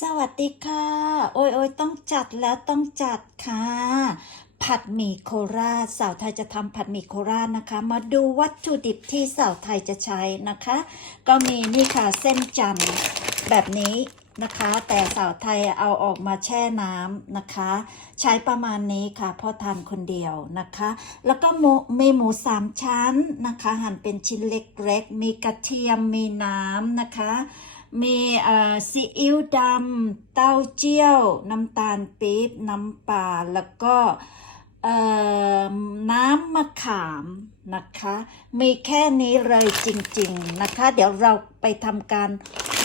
สวัสดีค่ะ โอ้ยโอยต้องจัดแล้วต้องจัดค่ะ ผัดหมี่โคราชสาวไทยจะทำผัดหมี่โคราชนะคะ มาดูวัตถุดิบที่สาวไทยจะใช้นะคะ ก็มีนี่ค่ะเส้นจันทร์แบบนี้นะคะ แต่สาวไทยเอาออกมาแช่น้ำนะคะ ใช้ประมาณนี้ค่ะเพราะทานคนเดียวนะคะ แล้วก็หมูมีหมูสามชั้นนะคะ หั่นเป็นชิ้นเล็กๆ มีกระเทียมมีน้ำนะคะ มีเอ่อซีอิ๊วดำเต้าเจี้ยว น้ำตาลปี๊บ น้ำปลาแล้วก็เอ่อน้ำมะขามนะคะ มีแค่นี้เลยจริง ๆนะคะ เดี๋ยวเราไปทำการ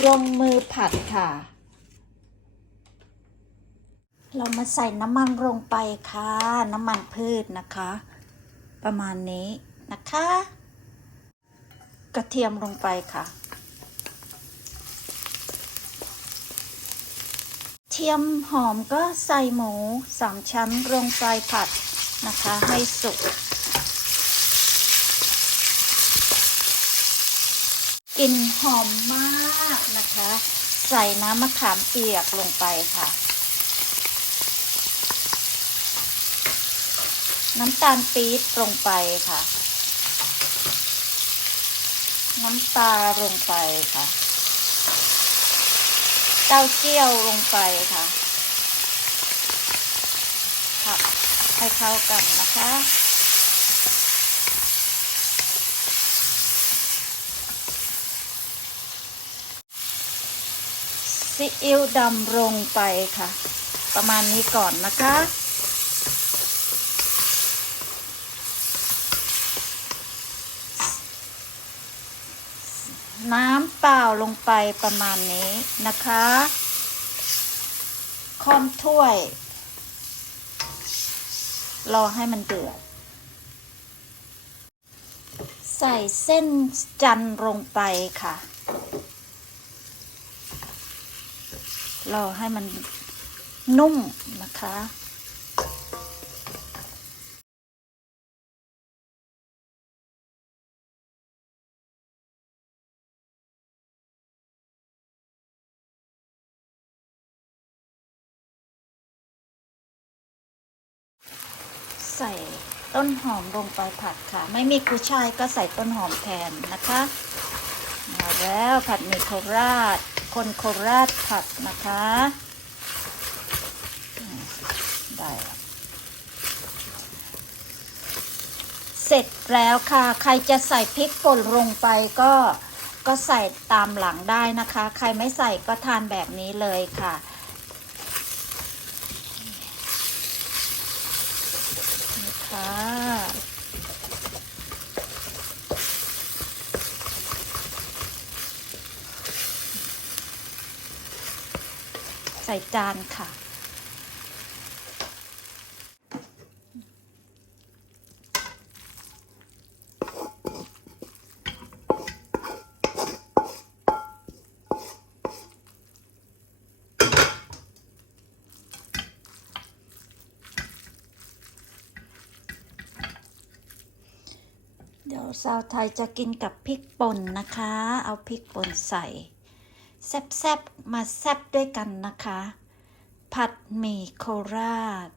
ลงมือผัดค่ะ เรามาใส่น้ำมันลงไปค่ะ น้ำมันพืชนะคะ ประมาณนี้นะคะ กระเทียมลงไปค่ะ เทียมหอมก็ใส่หมูสามชั้นลงไปผัดนะคะ ให้สุกกลิ่นหอมมากนะคะ ใส่น้ำมะขามเปียกลงไปค่ะ น้ำตาลปี๊บลงไปค่ะ น้ำปลาลงไปค่ะ เต้าเจี้ยวลงไปค่ะผัดให้เข้ากันนะคะ ซีอิ๊วดำลงไปค่ะ ประมาณนี้ก่อนนะคะ น้ำเปล่าลงไปประมาณนี้นะคะค่อนถ้วย รอให้มันเดือด ใส่เส้นจันลงไปค่ะ รอให้มันนุ่มนะคะ ต้นหอมลงไปผัดค่ะ ไม่มีกุยช่ายก็ใส่ต้นหอมแทนนะคะมาแล้วผัดหมี่โคราช คนโคราชผัดนะคะได้เสร็จแล้วค่ะ ใครจะใส่พริกป่นลงไปก็ก็ใส่ตามหลังได้นะคะ ใครไม่ใส่ก็ทานแบบนี้เลยค่ะ ค่ะ ใส่จานค่ะ เดี๋ยวสาวไทยจะกินกับพริกป่นนะคะ เอาพริกป่นใส่ แซบๆ มาแซบด้วยกันนะคะ ผัดหมี่โคราช